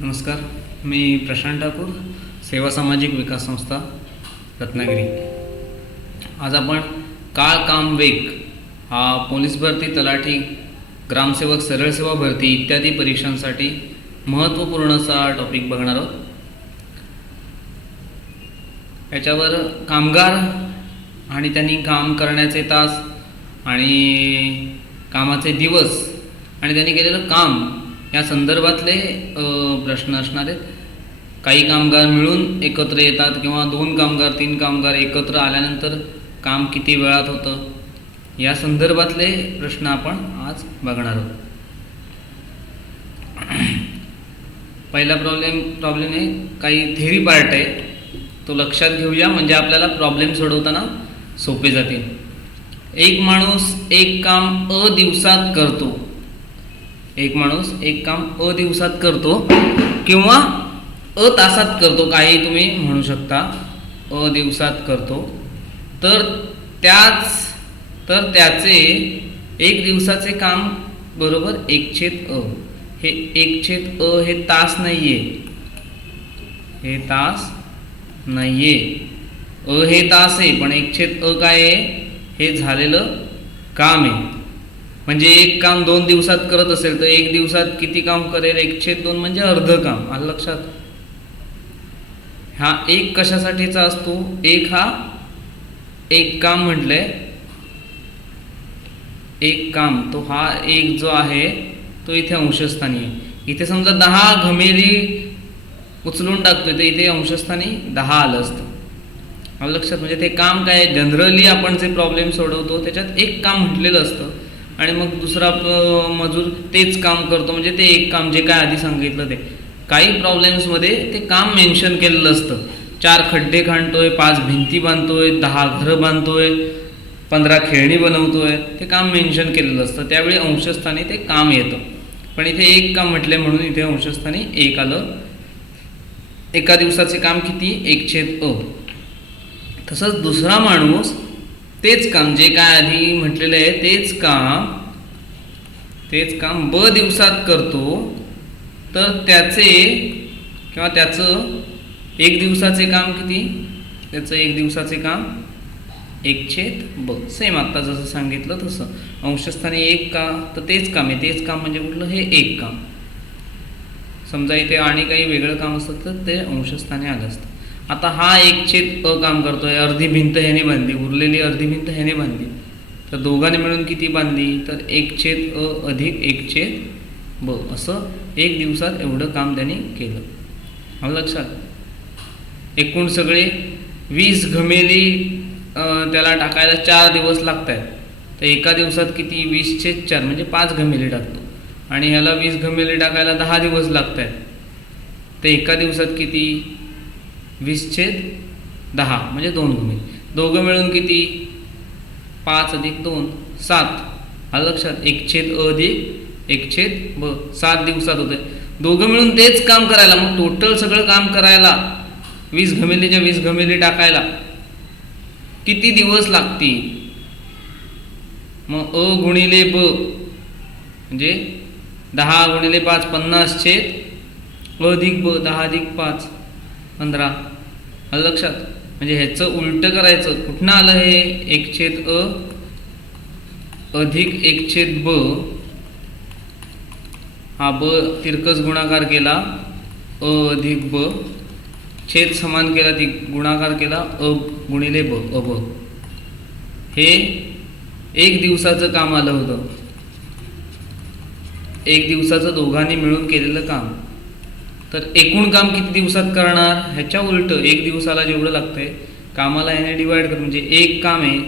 नमस्कार, मी प्रशांत ठाकूर, सेवा सामाजिक विकास संस्था रत्नागिरी. आज आपण काळ काम वेग हा पोलीस भरती, तलाठी, ग्रामसेवक, सरळ सेवा भरती इत्यादी परीक्षांसाठी महत्त्वपूर्ण असा टॉपिक बघणार आहोत. याच्यावर कामगार आणि त्यांनी काम करण्याचे तास आणि कामाचे दिवस आणि त्यांनी केलेलं काम या संदर्भातले प्रश्न असणार आहेत. काही कामगार मिळून एकत्र येतात किंवा 2 कामगार 3 कामगार एकत्र आल्यानंतर काम किती वेळात होतं, या संदर्भातले प्रश्न आपण आज बघणार आहोत. पहिला प्रॉब्लेम आहे, काही थेरी पार्ट आहे, तो लक्षात घेऊया म्हणजे आपल्याला प्रॉब्लेम सोडवताना सोपे जातील. एक माणूस एक काम दिवसात करतो. एक माणूस एक काम दिवसात करतो किंवा तासात करतो, काही तुम्ही म्हणू शकता. दिवसात करतो तर त्याचे एक दिवसाचे काम बरोबर 1/अ. हे 1/अ हे तास नाहीये, हे तास नाहीये. हे तास आहे पण 1/अ काय आहे, हे झालेलं काम आहे. म्हणजे एक काम 2 दिवसात करत असेल तर 1 दिवसात किती काम करेल, 1/2 म्हणजे अर्ध काम. आलं लक्षात? हा एक कशासाठीचा असतो, एक हा एक काम म्हटलंय, एक काम, तो हा एक जो आहे तो इथे अंशस्थानी आहे. इथे समजा 10 घमेली उचलून टाकतोय तर इथे अंशस्थानी 10 आलं असतं. आलं लक्षात? म्हणजे ते काम काय, जनरली आपण जे प्रॉब्लेम सोडवतो त्याच्यात एक काम म्हटलेलं असतं आणि मग दुसरा मजूर तेच काम करतो, म्हणजे ते एक काम जे काय आधी सांगितलं ते. काही प्रॉब्लेम्समध्ये ते काम मेन्शन केलेलं असतं. 4 खड्डे खणतोय, 5 भिंती बांधतोय, 10 घरं बांधतोय, 15 खेळणी बनवतोय, ते काम मेन्शन केलेलं असतं. त्यावेळी अंशस्थानी ते काम येतं. पण इथे एक काम म्हटले म्हणून इथे अंशस्थानी 1 आलं. एका दिवसाचे काम किती, 1/अ. तसंच दुसरा माणूस तेच काम जे काय आधी म्हटलेलं आहे तेच काम दिवसात करतो तर त्याचं एक दिवसाचे काम किती, त्याचं एक दिवसाचे काम 1/ब. सेम आत्ता जसं सांगितलं तसं. अंशस्थानी 1 का, तर तेच काम आहे. तेच काम म्हणजे कुठलं, हे एक काम. समजा इथे आणि काही वेगळं काम असतं तर ते अंशस्थानी आलं असतं. आता हा 1/अ काम करतोय, अर्धी भिंत ह्याने बांधली, उरलेली अर्धी भिंत ह्याने बांधली, तर दोघांनी मिळून किती बांधली, तर 1/अ अधिक 1/ब असं 1 दिवसात एवढं काम त्यांनी केलं. आलं लक्षात? एकूण सगळे 20 घमेली त्याला टाकायला 4 दिवस लागत आहेत. तर एका दिवसात किती, 20/4 म्हणजे 5 घमेली टाकतो. आणि ह्याला 20 घमेली टाकायला 10 दिवस लागत आहेत. तर एका दिवसात किती, 20/10 म्हणजे 2 घमेली. दोघं मिळून किती, 5 अधिक 2 7. आलं लक्षात? 1/अ अधिक 1/ब 7 दिवसात होते. दोघं मिळून तेच काम करायला, मग टोटल सगळं काम करायला 20 घमेलीच्या 20 घमेली टाकायला किती दिवस लागतील. मग अ गुणिले ब म्हणजे 10 गुणिले 5 50/अ अधिक ब 10 अधिक 5 15. आलं लक्षात? म्हणजे ह्याचं उलटं करायचं. कुठनं आलं हे, 1/अ अधिक 1/ब. हा ब तिरकस गुणाकार केला, अ अधिक ब, छेद समान केला, ती गुणाकार केला, अ गुणिले ब, अब. हे 1 दिवसाचं काम आलं होतं. 1 दिवसाचं दोघांनी मिळून केलेलं काम. तर एकूण काम किती दिवसात करणार, ह्याच्या उलट 1 दिवसाला जेवढं लागतंय कामाला ह्याने डिवाइड कर, म्हणजे एक काम आहे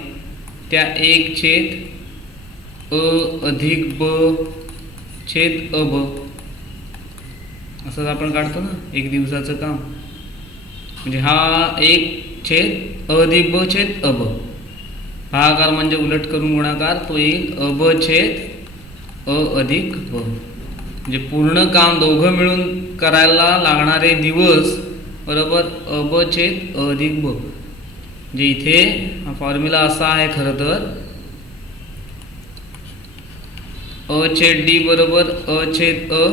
त्या 1/अ अधिक ब छेद अब असंच आपण काढतो ना 1 दिवसाचं काम. म्हणजे हा 1/अ अधिक ब छेद अब. भागाकार म्हणजे उलट करून गुणाकार, तो येईल अब छेद अ अधिक ब. म्हणजे पूर्ण काम दोघं मिळून करायला लागणारे दिवस बरोबर अब/अ अधिक ब. म्हणजे इथे हा फॉर्म्युला असा आहे खरं तर, अ छेद डी बरोबर अ छेद अ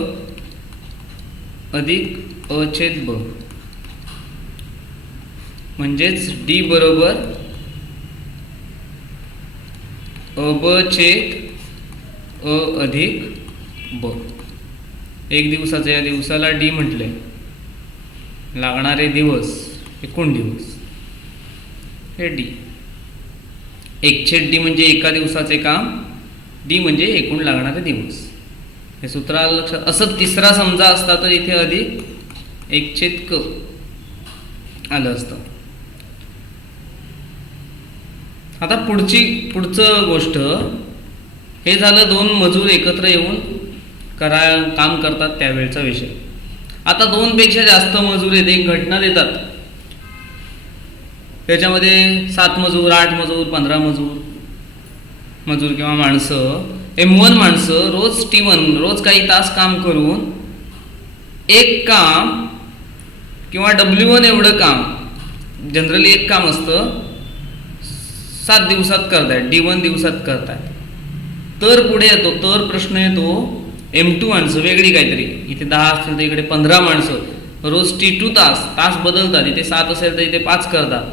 अधिक अ छेद ब, म्हणजेच डी बरोबर अब छेद अ अधिक ब. एक दिवसाचं, या दिवसाला डी म्हटले, लागणारे दिवस एकूण दिवस हे डी. एक छेद डी म्हणजे एका दिवसाचे काम, डी म्हणजे एकूण लागणारे दिवस. हे सूत्र आलं लक्षात. असं तिसरा समजा असता तर इथे अधिक एक छेद क आलं असतं. आता पुढचं गोष्ट, हे झालं दोन मजूर एकत्र येऊन काम करतात त्यावेळचा विषय. आता 2 पेक्षा जास्त मजूर आहेत, एक घटना देतात, त्याच्यामध्ये 7 मजूर, 8 मजूर, 15 मजूर किंवा माणसं, M1 माणसं रोज T1 रोज काही तास काम करून एक काम किंवा W1 एवढं काम, जनरली एक काम असतं 7 दिवसात करतायत, D1 दिवसात करतायत. तर पुढे येतो, तर प्रश्न येतो M2 माणसं वेगळी काहीतरी, इथे 10 असतील तर इकडे 15 माणसं रोज T2 तास बदलतात, इथे 7 असेल तर इथे 5 करतात.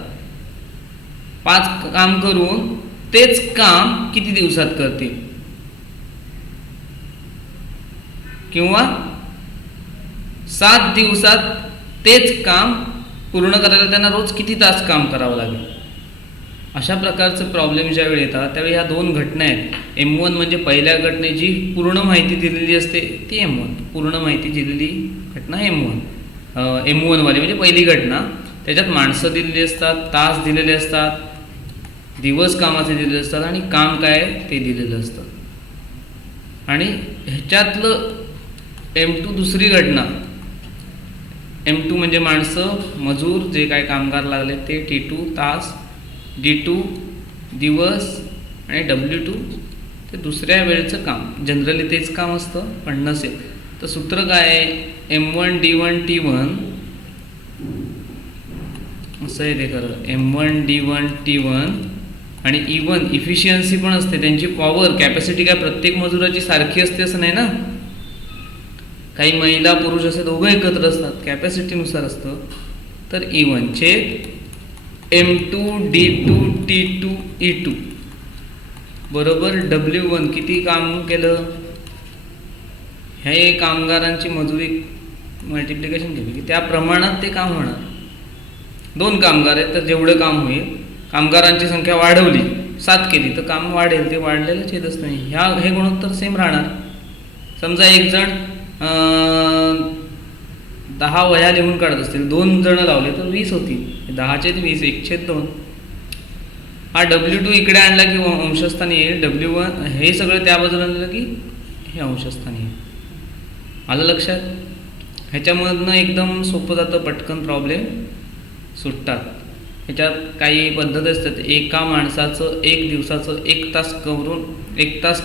5 काम करून तेच काम किती दिवसात करतील, किंवा 7 दिवसात तेच काम पूर्ण करायला त्यांना रोज किती तास काम करावं लागेल. अशा प्रकारचे प्रॉब्लेम ज्यावेळी येतात त्यावेळी ह्या 2 घटना आहेत. M1 म्हणजे पहिल्या घटनेची पूर्ण माहिती दिलेली असते ती M1, पूर्ण माहिती दिलेली घटना M1 वाली म्हणजे पहिली घटना. त्याच्यात माणसं दिलेली असतात, तास दिलेले असतात, दिवस कामाचे दिलेले असतात आणि काम काय ते दिलेलं असतं. आणि ह्याच्यातलं M2 दुसरी घटना, M2 म्हणजे माणसं, मजूर, जे काय कामगार लागले ते, T2 तास, D2 दिवस आणि W2 ते दुसऱ्या वेळेचं काम. जनरली तेच काम असतं पण नसेल तर सूत्र काय आहे, M1 D1 T1 असं आहे ते खरं. M1 D1 T1 आणि E1 इफिशियन्सी पण असते, त्यांची पॉवर कॅपॅसिटी काय प्रत्येक मजुराची सारखी असते असं नाही ना. काही महिला पुरुष असे दोघं एकत्र असतात, कॅपॅसिटीनुसार असतं. तर E1 छेद M2 D2 T2 E2 बरोबर W1 किती काम केलं, हे कामगारांची मजुरी मल्टिप्लिकेशन केली की त्या प्रमाणात ते काम होणार. 2 कामगार आहेत तर जेवढं काम होईल, कामगारांची संख्या वाढवली 7 केली तर काम वाढेल, ते वाढलेलं छेदच नाही. हे गुणोत्तर सेम राहणार. समजा एक जण 10 वह्या लिहून काढत असतील, 2 जण लावले तर 20 होतील. 10 छेद 20 1 छेद 2. हा W2 इकडे आणला की अंशस्थानी येईल, W1 हे सगळं त्या बाजूला आणलं की हे अंशस्थानी येईल. आलं लक्षात. ह्याच्यामधनं एकदम सोपं जातं, पटकन प्रॉब्लेम सुटतात. ह्याच्यात काही पद्धत असतात. एका माणसाचं 1 दिवसाचं 1 तास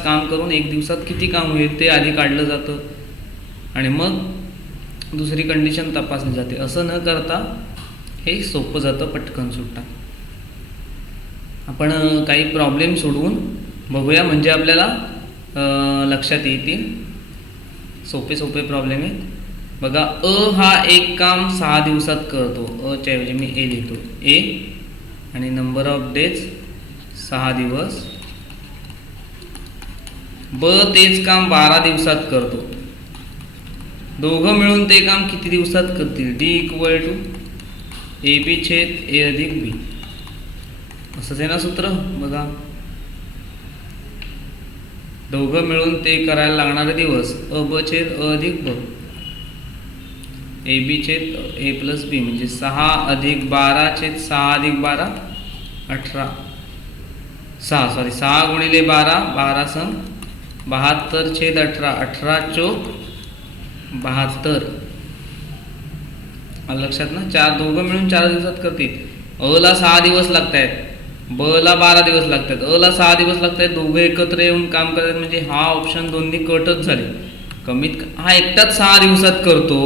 काम करून 1 दिवसात किती काम होईल ते आधी काढलं जातं आणि मग दुसरी कंडिशन तपासली जाते. असं न करता हे सोपं जातं, पटकन सुटतात. आपण काही प्रॉब्लेम सोडवून बघूया म्हणजे आपल्याला लक्षात येतील. सोपे प्रॉब्लेम आहेत बघा. हा एक काम 6 दिवसात करतो, च्या ऐवजी मी ए लिहितो, ए आणि नंबर ऑफ डेज 6 दिवस. ब तेच काम 12 दिवसात करतो. दोघं मिळून ते काम किती दिवसात करतील, D equal to A B छेद ए अधिक बी. असंच आहे ना सूत्र बघा. दोघं मिळून ते करायला लागणारे दिवस अ ब छेद अ अधिक ब, ए बी छेद ए प्लस बी म्हणजे 6 अधिक 12 छेद 6 अधिक 12 18. 6 गुणिले 12 12 सम 72 छेद 18 18 चोक 72. लक्षात ना. दोघं मिळून 4 दिवसात करतील. अ ला 6 दिवस लागत आहेत, ब ला 12 दिवस लागतात, अ ला 6 दिवस लागत आहेत. दोघं एकत्र येऊन काम करतात म्हणजे हा ऑप्शन दोन्ही कटच झाले. हा एकटाच 6 दिवसात करतो,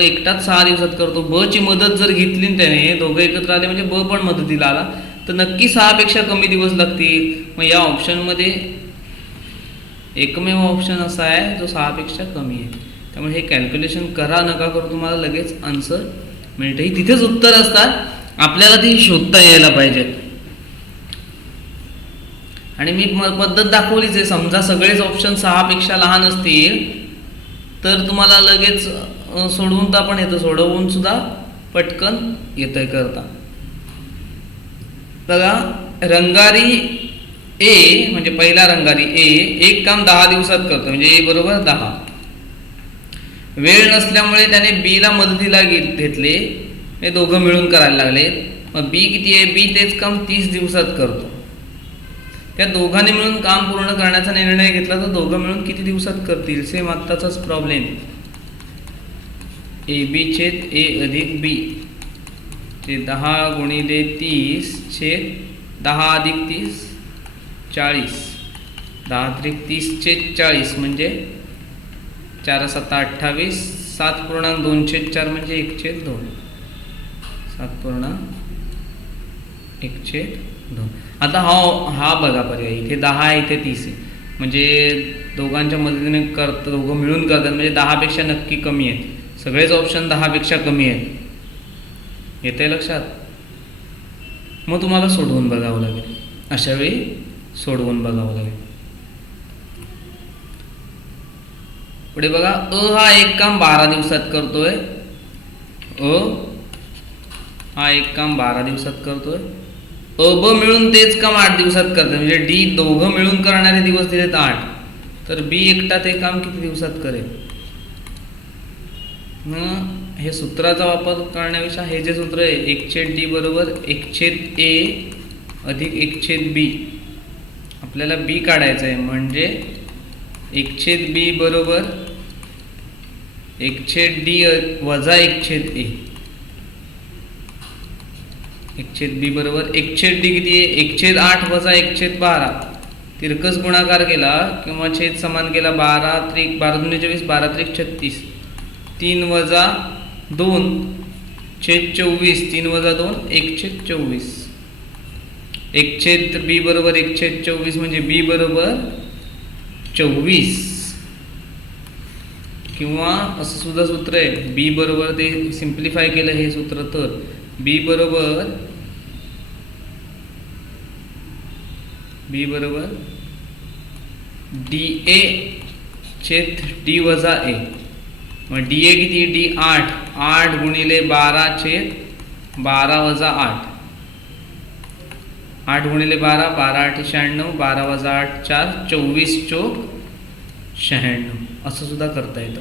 एकटाच 6 दिवसात करतो. ब ची मदत जर घेतली त्याने, दोघं एकत्र आले म्हणजे ब पण मदतीला आला तर नक्की 6 पेक्षा कमी दिवस लागतील. मग या ऑप्शनमध्ये एकमेव ऑप्शन असा आहे जो 6 पेक्षा कमी आहे. त्यामुळे हे कॅल्क्युलेशन करा नका करू, तुम्हाला लगेच आन्सर मिळते. ही तिथेच उत्तर असतात, आपल्याला ती शोधता यायला पाहिजेत. आणि मी पद्धत दाखवलीच आहे. समजा सगळेच ऑप्शन 6 पेक्षा लहान असतील तर तुम्हाला लगेच सोडवून पण येतं, सोडवून सुद्धा पटकन येतंय करता. बघा, रंगारी ए म्हणजे पहिला रंगारी ए एक काम 10 दिवसात करतो, म्हणजे ए बरोबर 10. वेळ नसल्यामुळे त्याने बी ला मदतीला घेतले, हे दोघं मिळून करायला लागले. मग बी किती आहे? बी तेच काम 30 दिवसात करतो. त्या दोघांनी मिळून काम पूर्ण करण्याचा निर्णय घेतला तर दोघं मिळून किती दिवसात करतील? Same आत्ताचाच problem. ए बी छेद ए अधिक बी ते 10 गुणिले 30 छेद 10 अधिक 30 40. 10 त्रिक 30 छेद 40 म्हणजे 4 7 28. 7.2 छेद 4 म्हणजे 1 छेद 2. 7.1 छेद 2. आता हा बघा पर्याय, इथे 10 आहे, इथे 30 आहे, म्हणजे दोघांच्या मदतीने दोघं मिळून करतात, म्हणजे 10 पेक्षा नक्की कमी आहेत. सगळेच ऑप्शन 10 पेक्षा कमी आहेत. येते लक्षात? मग तुम्हाला सोडवून बघावं लागेल. अशा वेळी सोडवून बघावं लागेल. पुढे बघा, अ हा एक काम 12 दिवसात करतोय. अ हा एक काम 12 दिवसात करतोय. अ ब मिळून तेच काम 8 दिवसात करते, म्हणजे डी दोघं मिळून करणारे दिवस दिलेत 8. तर बी एकटा ते काम किती दिवसात करेल? हे सूत्राचा वापर करण्यापेक्षा हे जे सूत्र आहे 1 छेद डी बरोबर 1 छेद ए अधिक 1 छेद बी, आपल्याला बी काढायचं आहे. म्हणजे 1 छेद बी बरोबर 1 छेद डी वजा 1 छेद ए. 1 छेद बी बरोबर 1 छेद डी किती आहे? 1 छेद 8 वजा 1 छेद 12. तिरकस गुणाकार केला किंवा छेद समान केला. 12 त्रिक 12 दूने 24, 12 त्रिक 36. 3 वजा 2 छेद 24. 3 वजा 2 1 छेद 24. 1 छेद बी बरोबर 1 छेद 24 म्हणजे बी बरोबर 24. किंवा असं सुद्धा सूत्र आहे, बी बरोबर ते सिम्प्लिफाय केलं हे सूत्र, तर बी बरोबर डी ए छेद डी वजा ए. मग डी ए किती? डी 8. 8 गुणिले 12 छेद 12 वजा 8. 8 गुणिले 12, 12 8 96. 12 वजा 8 4, 24 चोक 96. असं सुद्धा करता येतं.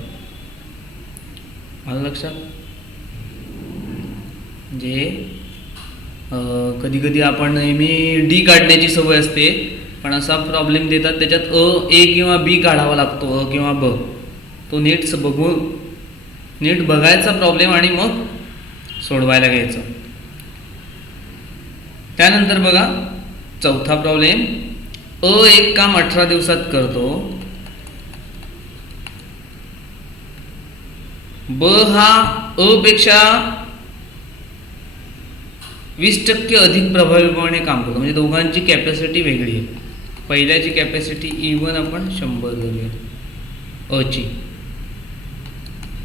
आलं लक्षात? म्हणजे कधी कधी आपण नेहमी डी काढण्याची सवय असते, पण असा प्रॉब्लेम देतात त्याच्यात अ ए किंवा बी काढावा लागतो, अ किंवा ब. तो नीट बघायचा प्रॉब्लेम आणि मग सोडवायला घ्यायचं. त्यानंतर बघा चौथा प्रॉब्लेम, अ एक काम 18 दिवसात करतो. ब हा अ पेक्षा 20% अधिक प्रभावीपणे काम करतो, म्हणजे दोघांची कॅपॅसिटी वेगळी आहे. पहिल्याची कॅपॅसिटी E1 आपण 100 धरूया अची.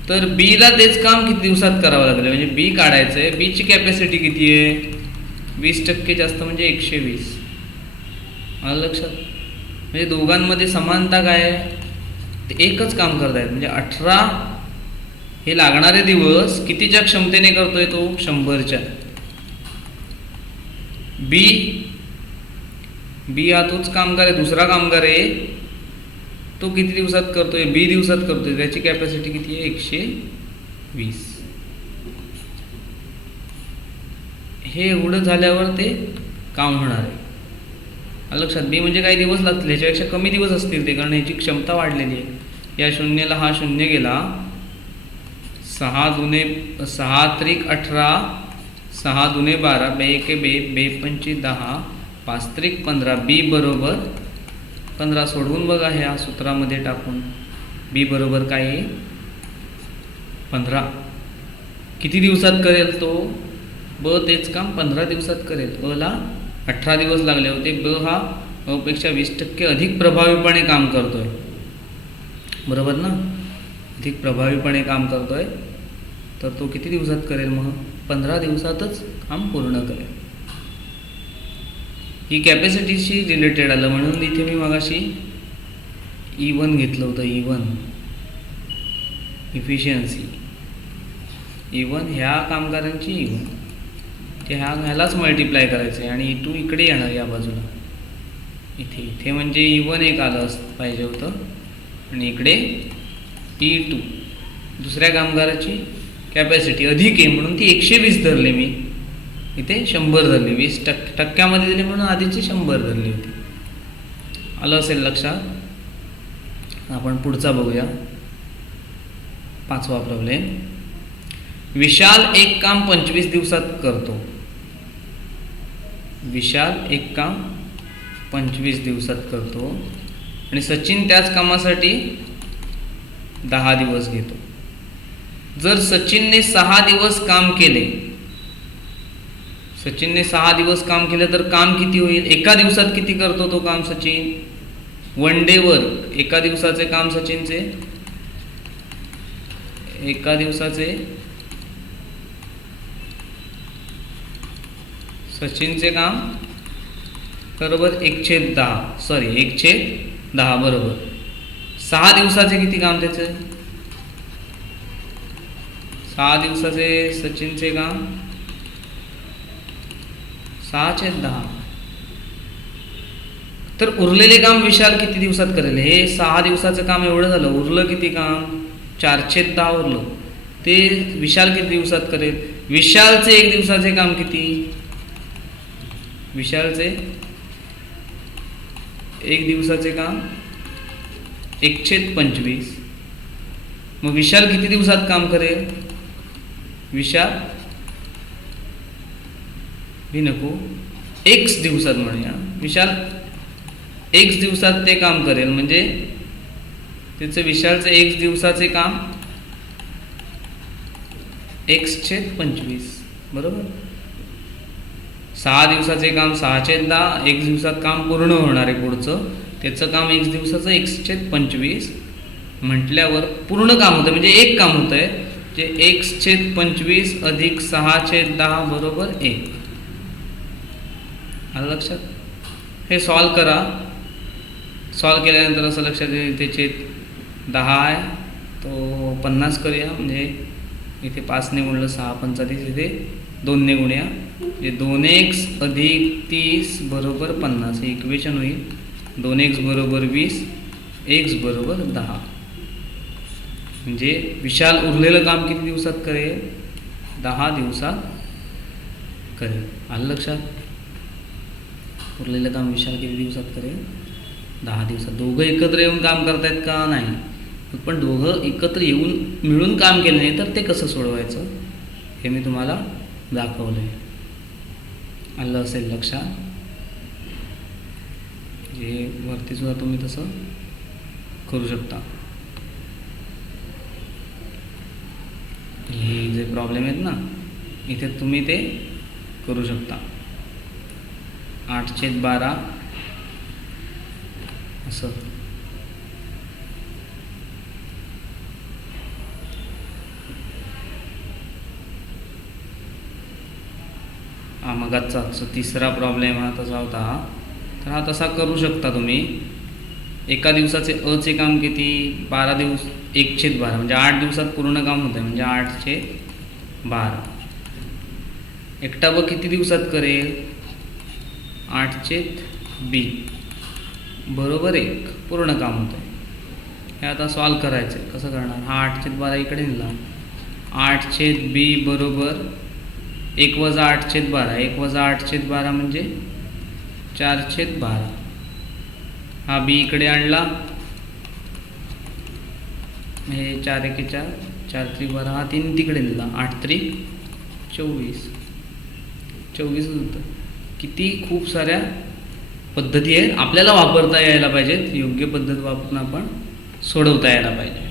तर बी ला तेच काम किती दिवसात करावं लागलं, म्हणजे बी काढायचं आहे. बी ची कॅपॅसिटी किती आहे? 20% जास्त म्हणजे 120. आलं लक्षात? म्हणजे दोघांमध्ये समानता काय आहे? ते एकच काम करतायत, म्हणजे 18 हे लागणारे दिवस कितीच्या क्षमतेने करतोय तो? 100च्या. बी हा तोच कामगार आहे, दुसरा कामगार आहे, तो किती दिवसात करतोय? बी दिवसात करतोय. त्याची कॅपॅसिटी किती आहे? 120. हे एवढं झाल्यावर ते काम होणार आहे. लक्षात? बी म्हणजे काही दिवस लागतील, ह्याच्यापेक्षा कमी दिवस असतील ते, कारण ह्याची क्षमता वाढलेली आहे. या शून्याला हा शून्य गेला. 6 त्रिक 18, 6 दुने 12, 2 एके 2, 2 पंची 10, 5 त्रिक 15. बी बरोबर 15. सोडवून बघा ह्या सूत्रामध्ये टाकून. बी बरोबर काय आहे? 15. किती दिवसात करेल तो? ब तेच काम 15 दिवसात करेल. अ ला 18 दिवस लागले होते. ब हा अ पेक्षा 20% अधिक प्रभावीपणे काम करतोय. बरोबर ना? अधिक प्रभावीपणे काम करतोय तर तो किती दिवसात करेल? मग 15 दिवसातच काम पूर्ण करेल. ही कॅपॅसिटीशी रिलेटेड आलं म्हणून इथे मी मगाशी E1 घेतलं होतं. E1 इफिशियन्सी, E1 ह्या कामगारांची E1 ते ह्यालाच मल्टिप्लाय करायचं आहे आणि E2 इकडे येणार या बाजूला. इथे म्हणजे E1 एक आलं पाहिजे होतं आणि इकडे E2 दुसऱ्या कामगाराची कॅपॅसिटी अधिक आहे म्हणून ती 120 धरले मी. इथे 100 धरली, 20% टक्क्यामध्ये दिली म्हणून आधीची 100 धरली होती. आलं असेल लक्षात. आपण पुढचा बघूया. 5वा प्रॉब्लेम. विशाल एक काम 25 दिवसात करतो. विशाल एक काम 25 दिवसात करतो आणि सचिन त्याच कामासाठी 10 दिवस घेतो. जर सचिनने 6 दिवस काम केले, सचिनने 6 दिवस काम केलं तर काम किती होईल? एका दिवसात किती करतो तो काम सचिन? 1 day work. एका दिवसाचे काम सचिनचे, एका दिवसाचे सचिनचे काम बरोबर 1/10, सॉरी 1/10 बरोबर. 6 दिवसाचे किती काम त्याचे? 6 दिवसाचे सचिनचे काम 6/10. तर उरलेले काम विशाल किती दिवसात करेल? हे 6 दिवसाचं काम एवढं झालं, उरलं किती काम? 4/10 उरलं. ते विशाल किती दिवसात करेल? विशालचे 1 दिवसाचे काम किती? विशालचे 1 दिवसाचे काम 1/25. मग विशाल किती दिवसात काम करेल? विशाल भी नको, X दिवसात म्हणूया. विशाल X दिवसात ते काम करेल म्हणजे त्याचं विशालचं 1 दिवसाचे काम 1/25 बरोबर. 6 दिवसाचे काम 6/10, 1 दिवसात काम पूर्ण होणार आहे पुढचं. त्याचं काम 1 दिवसाचं 1/25 म्हटल्यावर पूर्ण काम होतं म्हणजे एक काम होतं आहे जे 1/25 अधिक 6/10 बरोबर 1. आलं लक्षात. हे सॉल्व करा. सॉल्व केल्यानंतर असं लक्षात येईल त्याचे 10 आहे तो 50 करूया. म्हणजे इथे 5ने गुणलं 6×5 इथे 2ने गुणूया. म्हणजे 2x अधिक 30 बरोबर 50 हे इक्वेशन होईल. 2x बरोबर 20, x बरोबर 10. म्हणजे विशाल उरलेलं काम किती दिवसात करेल? 10 दिवसात करेल. आलं लक्षात. उरलेलं काम विशाल किती दिवसात करेल? 10 दिवसात. दोघं एकत्र येऊन काम करतायत का? नाही. पण दोघं एकत्र येऊन मिळून काम केलं नाही तर ते कसं सोडवायचं हे मी तुम्हाला दाखवलं आहे. आलं असेल लक्षात. जे वरती सुद्धा तुम्ही तसं करू शकता. हे जे प्रॉब्लेम आहेत ना इथे तुम्ही ते करू शकता. 8/12 असं. मग आजचा तिसरा प्रॉब्लेम हा तसा होता. तर हा तसा करू शकता तुम्ही. एका दिवसाचे अचे काम किती? 12 दिवस 1/12 म्हणजे 8 दिवसात पूर्ण काम होतं आहे म्हणजे 8/12. एकटा ब किती दिवसात करेल? 8/b बरोबर 1 पूर्ण काम होतं आहे. हे आता सॉल्व करायचं आहे. कसं करणार? हा 8/12 इकडे नेला. 8/b बरोबर 1 - 8/12. 1 - 8/12 म्हणजे 4/12. हा बी इकडे आणला. हे 4 × 4 4×3 12. हा 3 तिकडे नेला. 8×3 24. 24 होतं. किती खूप साऱ्या पद्धती आहेत. आपल्याला वापरता यायला पाहिजेत. योग्य पद्धत वापरून आपण सोडवता यायला पाहिजे.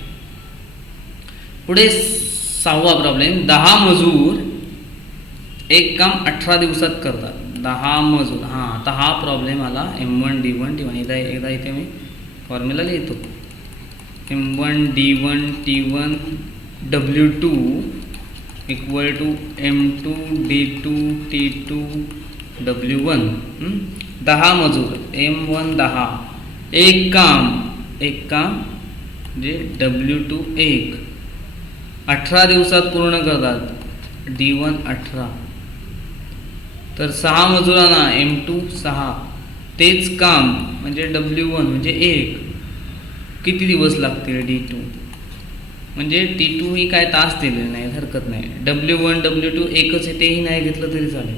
पुढे 6वा प्रॉब्लेम. 10 मजूर एक काम 18 दिवसात करतात. 10 मजूर. हां आता हा प्रॉब्लेम आला. M1 D1 T1. एकदा इथे मी फॉर्म्युला लिहितो. M1 D1 T1 W2 equal to M2 D2 T2 W1. 10 मजूर, M1 10, एक काम म्हणजे W2 1, 18 दिवसात पूर्ण करतात, D1 18. तर 6 मजुरांना M2 6, तेच काम म्हणजे W1 म्हणजे 1, किती दिवस लागतील D2. म्हणजे T2 ही काय तास दिलेले नाही, हरकत नाही. W1 W2 एकच आहे, तेही नाही घेतलं तरी चालेल.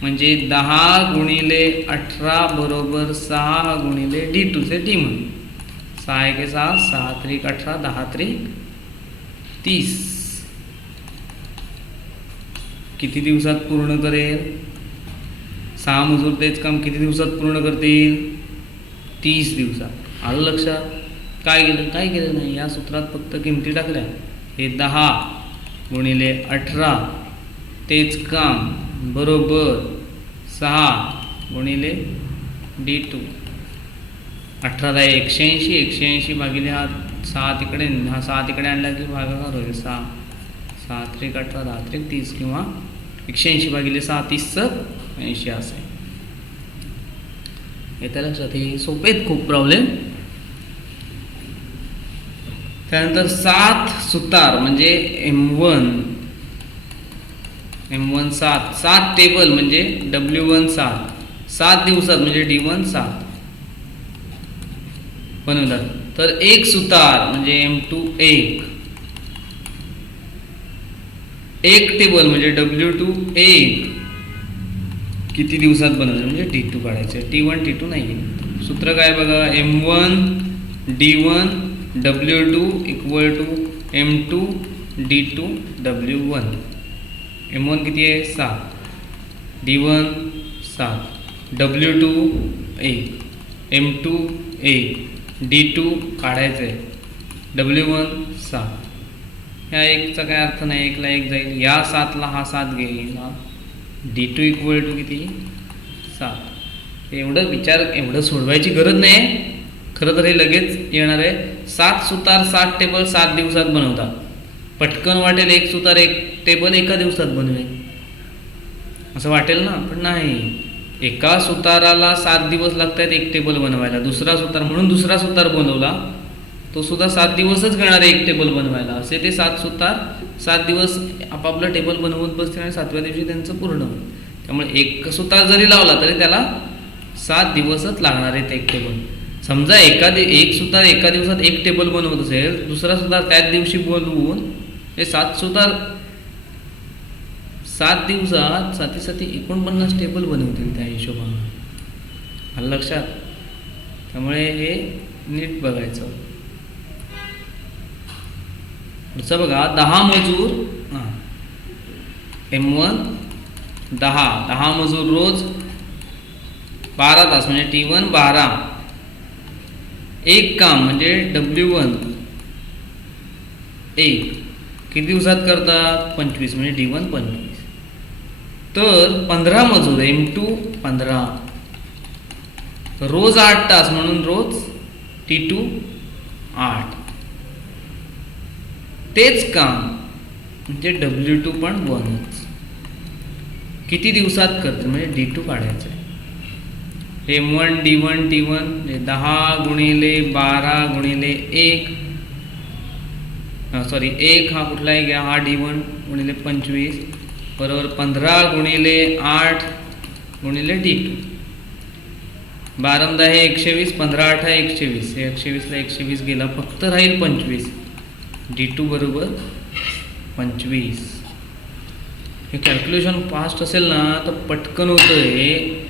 म्हणजे 10 गुणिले 18 बरोबर 6 गुणिले D2चे T म्हणून 6 1 6, 6 3 18, 10 3 30. किती दिवसात पूर्ण करेल? 6 मजूर तेच काम किती दिवसात पूर्ण करतील? 30 दिवसात. आलं लक्षात? काय केलं नाही, या सूत्रात फक्त किमती टाकल्या. हे 10 गुणिले 18 तेच काम बरोबर 6 गुणिले D2. 18 180, 180 भागिले हा 6 तिकडे, हा 6 तिकडे आणला की भागाकार होईल. 6 6 3 18, 10 3 30, किंवा 180 भागिले 6 30 80 असे. येत्या लक्षात? हे सोपे आहेत खूप प्रॉब्लेम. त्यानंतर 7 सुतार म्हणजे M1 7 टेबल म्हणजे W1 7 दिवसात म्हणजे D1 7 बनवतात. तर 1 सुतार म्हणजे M2 1 टेबल म्हणजे W2 1 किती दिवसात बनवतात म्हणजे D2 काढायचे. T1 T2 नाही. सूत्र काय बघा, M1 D1 W2 equal to M2 D2 W1. M1 किती आहे? 7, D1 7, W2 1, M2 1, D2 काढायचं आहे, W1 7. ह्या 1चा काय अर्थ नाही, 1ला 1 जाईल, या 7ला हा 7 घेईल, D2 इक्वल टू किती? 7. एवढं सोडवायची गरज नाही. खरं तर हे लगेच येणार आहे. 7 सुतार 7 टेबल 7 दिवसात बनवतात. पटकन वाटेल 1 सुतार 1 टेबल एका दिवसात बनवेल असं वाटेल ना, पण नाही. एका सुताराला 7 दिवस लागतात 1 टेबल बनवायला. दुसरा सुतार बनवला तो सुद्धा 7 दिवसच घेणार आहे 1 टेबल बनवायला. असे ते 7 सुतार 7 दिवस आपापलं टेबल बनवत बसतील आणि 7व्या दिवशी त्यांचं पूर्ण होईल. त्यामुळे 1 सुतार जरी लावला तरी त्याला 7 दिवसच लागणार आहेत 1 टेबल. समजा 1 सुतार एका दिवसात 1 टेबल बनवत असेल, दुसरा सुतार त्याच दिवशी बनवून हे 7 सुतार 7 दिवसात 7 49 टेबल बनवतील त्या हिशोबाने. आलं लक्षात? त्यामुळे हे नीट बघायचं. पुढचं बघा, 10 मजूर M1 10 मजूर रोज 12 तास म्हणजे T1 12. एक काम म्हणजे W1 1 किती दिवसात करतात? 25 म्हणजे D1 25. तर 15 मजूर M2 15 रोज 8 तास म्हणून रोज T2 8. तेच काम म्हणजे W2 पण 1च किती दिवसात करते म्हणजे D2 काढायचं आहे. M1 D1 T1 म्हणजे 10 गुणिले 12 गुणिले 1 हा कुठलाही घ्या, हा D1 गुणिले 25 बरोबर 15 गुणिले 8 गुणिले D2. 12 हे 120, 15 8 120, हे 120ला 120 गेला, फक्त राहील 25. D2 बरोबर 25. हे कॅल्क्युलेशन फास्ट असेल ना तर पटकन होतं. हे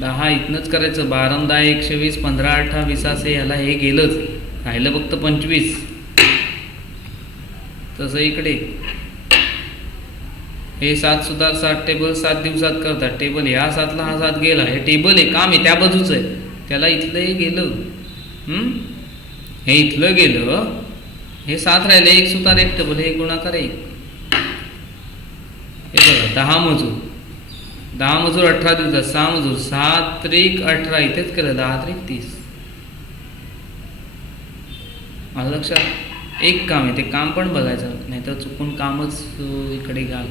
10 इथनंच करायचं, 12 10 120, 15 8 20 असे, ह्याला हे गेलंच, राहिलं फक्त 25. तसं इकडे हे 7 सुतार 7 टेबल 7 दिवसात करतात. टेबल ह्या 7ला हा 7 गेला, हे टेबल आहे, काम आहे त्या बाजूचं आहे, त्याला इथलं हे गेलं, हे इथलं गेलं, हे 7 राहिले, 1 सुतार 1 टेबल, हे गुणाकार 1. हे बघा 10 मजूर 18 दिवसात, 6 मजूर 7 3 18, इथेच केलं 10 3 30. आलं लक्षात? एक काम आहे, ते काम पण बघायचं, नाहीतर चुकून कामच इकडे घाल.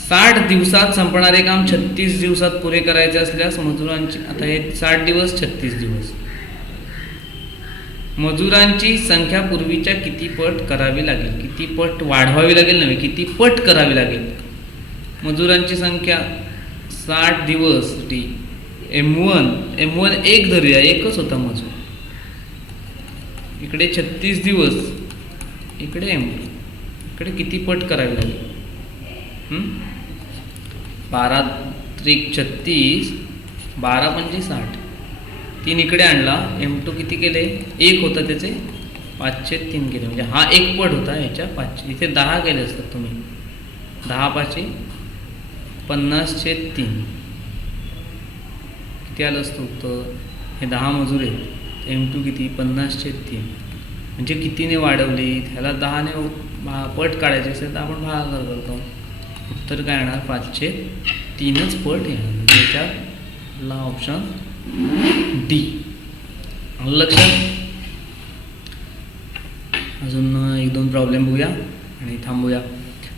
60 दिवसात संपणारे काम 36 दिवसात पुरे करायचे असल्यास मजुरांची, आता हे 60 दिवस 36 दिवस, मजुरांची संख्या पूर्वीच्या किती पट करावी लागेल? किती पट वाढवावी लागेल नव्हे, किती पट करावी लागेल. मजुरांची संख्या 60 दिवस टी M1 एक धरूया, एकच होता मजूर. इकडे 36 दिवस, इकडे M2, इकडे किती पट करावी लागेल? 12 त्रिक 36, 12 पंचे 60, 3 इकडे आणला. M2 किती केले? 1 होता, त्याचे 5/3 केले, म्हणजे हा एक पट होता, ह्याच्या 5. इथे 10 केले असतात तुम्ही, 10 5 50/3 किती आलं असतं उत्तर? हे 10 मजूर आहेत, M2 किती? 50/3, म्हणजे कितीने वाढवली? ह्याला 10ने पट काढायचे असेल तर आपण भागाकार करतो. उत्तर काय येणार? 5/3च पट येणार, म्हणजे याच्यातला ऑप्शन डी. लक्षात? अजून 1-2 प्रॉब्लेम बघूया आणि थांबूया.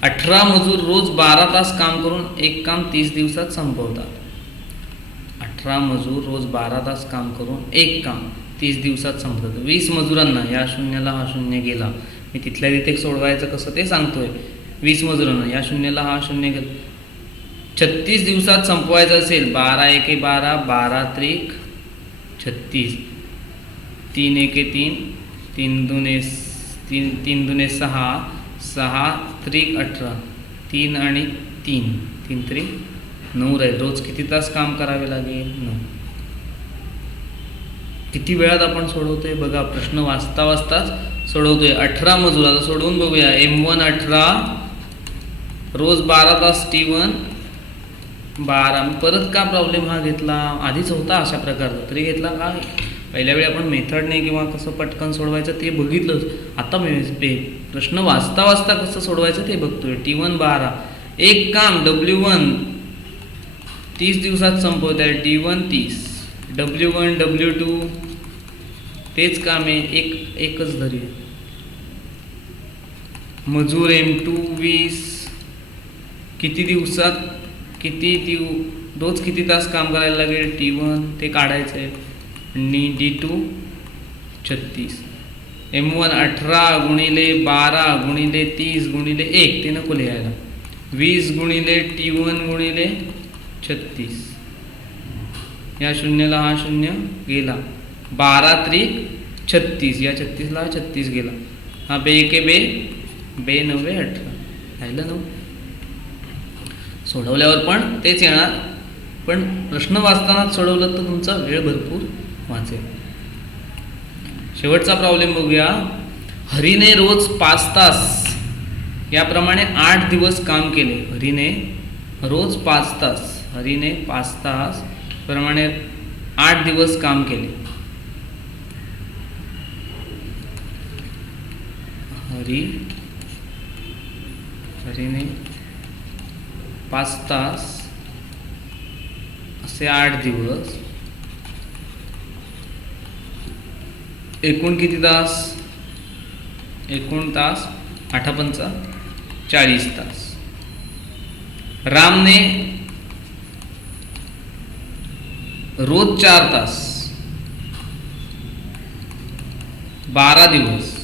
18 मजूर रोज 12 तास काम करून एक काम 30 दिवसात संपवतात. 18 मजूर रोज 12 तास काम करून एक काम 30 दिवसात संपवतात. 20 मजुरांना, या शून्याला हा शून्य गेला, मी तिथल्या तिथे सोडवायचं कसं ते सांगतोय. 20 मजुरांना, या शून्याला हा शून्य गेला, 36 दिवसात संपवायचं असेल, 12 1 12, 12 त्रिक 36, 3 1 3, 3 2 6, 6 त्रिक 18, 3 आणि 3, 3 त्रिक 9 राहील. रोज किती तास काम करावे लागेल? 9. किती वेळात आपण सोडवतोय बघा, प्रश्न वाचता वाचताच सोडवतोय. 18 मजुराला सोडवून बघूया. M1 18, रोज 12 तास, T1 12. परत का प्रॉब्लेम हा घेतला? आधीच होता अशा प्रकारचा, तरी घेतला का? पहिल्या वेळी आपण मेथडने किंवा कसं पटकन सोडवायचं ते बघितलंच. आता प्रश्न वाचता वाचता कसं सोडवायचं ते बघतोय. T1 12, एक काम W1 30 दिवसात संपवत आहे, T1 30, W1 W2 तेच काम आहे, एकच धरूया. मजूर M2 20, किती दिवसात रोज किती तास काम करायला लागेल? T1 ते काढायचं आहे, आणि D2 36. M1 18 गुणिले 12 गुणिले 30 गुणिले 1, ते नको लिहायला. 20 गुणिले T1 गुणिले 36, या शून्याला हा शून्य गेला. 12 त्रिक 36, या 36ला 36 गेला. हा बे 1 बे 9 18 राहिलं 9. सोडवल्यावर पण तेच येणार, पण प्रश्न वाचताना सोडवलं तर तुमचा वेळ भरपूर वाचेल. शेवटचा प्रॉब्लेम बघूया. हरीने रोज 5 तास याप्रमाणे 8 दिवस काम केले. हरीने रोज 5 तास, हरीने 5 तास प्रमाणे 8 दिवस काम केले. हरीने 5 तास असे 8 दिवस, एकूण किती तास? एकूण तास 8 पंच 40 तास. रामने रोज 4 तास 12 दिवस,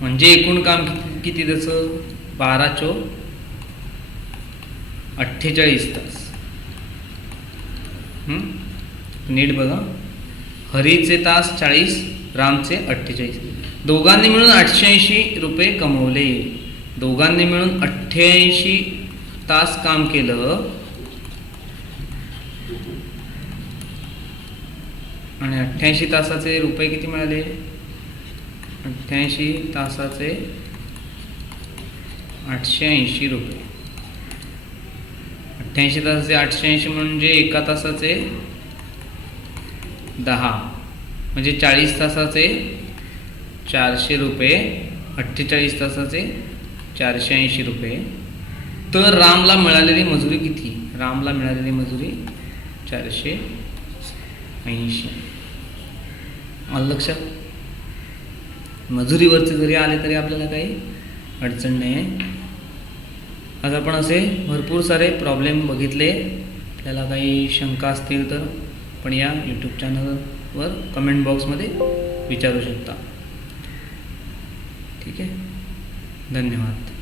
म्हणजे एकूण काम किती त्याचं? 12 चोक 48 तास. नीट बघा, हरीचे तास 40, रामचे 48. दोघांनी मिळून 880 रुपये कमवले. दोघांनी मिळून 88 तास काम केलं आणि 88 तासाचे रुपये किती मिळाले? 88 तासाचे 880 रुपये. 88 तासाचे 880 म्हणजे एका तासाचे 10, म्हणजे 40 तासाचे 400 रुपये, 48 तासाचे 480 रुपये. तर रामला मिळालेली मजुरी किती? रामला मिळालेली मजुरी 480. आलं लक्षात? मजुरीवरचे जरी आले तरी आपल्याला काही अडचण नाही आहे. आज आपण असे भरपूर सारे प्रॉब्लेम बघितले. आपल्याला काही शंका असतील तर आपण या यूट्यूब चॅनलवर कमेंट बॉक्समध्ये विचारू शकता. ठीक आहे, धन्यवाद.